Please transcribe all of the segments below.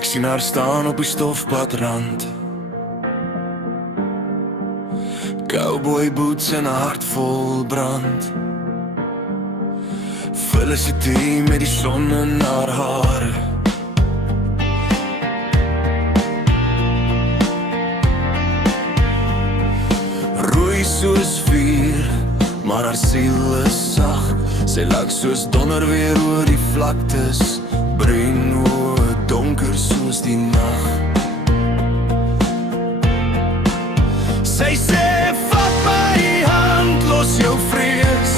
Ek sien haar staan op die stofpadrand, cowboy boots en 'n hart vol brand. Felicity met die son in haar hare, roei soos vuur, maar haar siel is sag. Sy lag soos donder weer oor die vlaktes, bruin oë, donker soos die nag. Sy sê, vat my hand, los jou vrees.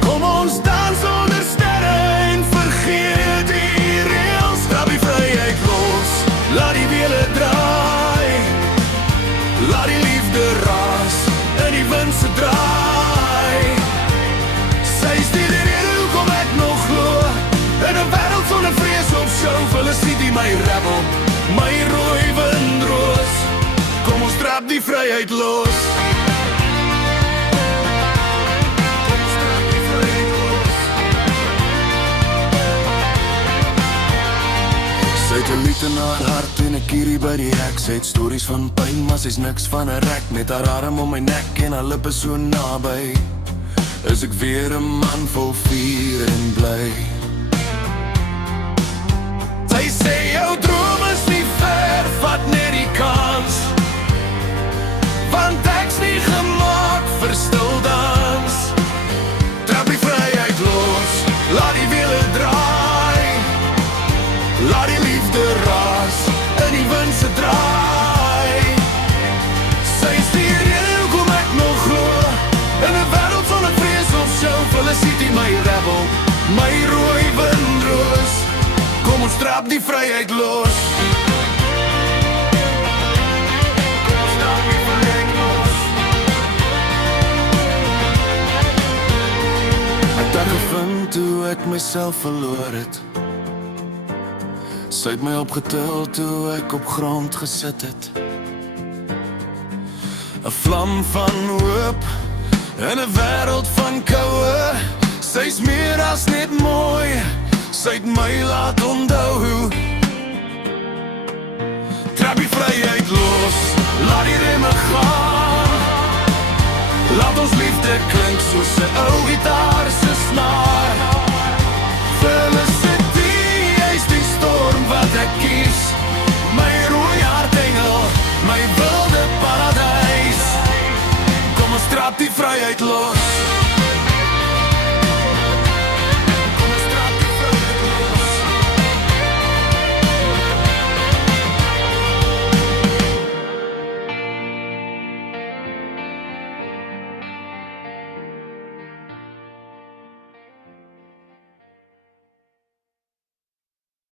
Kom ons dans onder sterre en vergeet die reëls. Trap die vryheid los, laat die wiele draai. Laat die liefde raas, in die wind se draai. Sy is die rede hoekom ek nog glo in 'n wêreld sonder vrees op show. Felicity my rebel, my rooi windroos. Kom ons trap die vryheid los. Sy het 'n lied in haar hart en 'n kierie by die hek. Sy het stories van pyn, maar sy's niks van 'n rek. Met haar arm om my nek en haar lippe so naby, is ek weer 'n man vol vuur en bly. Sy sê jou droom is nie ver, vat net die kans, want ek's nie gemaak vir stil dans. Trap die vryheid los, laat die wiele draai. Laat die liefde raas, in die wind se draai. Sy is die rede hoekom ek nog glo in 'n wêreld sonder vrees of show. Felicity my rebel, my rooi windroos. Kom ons trap die vryheid los. Kom ons trap die vryheid los. Ek het gevind toe ek myself verloor het. Sy het my opgetil toe ek op grond gesit het. 'n vlam van hoop in 'n wêreld van koue. Sy's meer as net mooi, sy het my laat onthou. Trap die vryheid los, laat die remme gaan. Laat ons liefde klink soos 'n ou gitaar se snaar. Felicity, jy's die storm wat ek kies. My rooi hartengel, my wilde paradijs. Kom ons trap die vryheid los.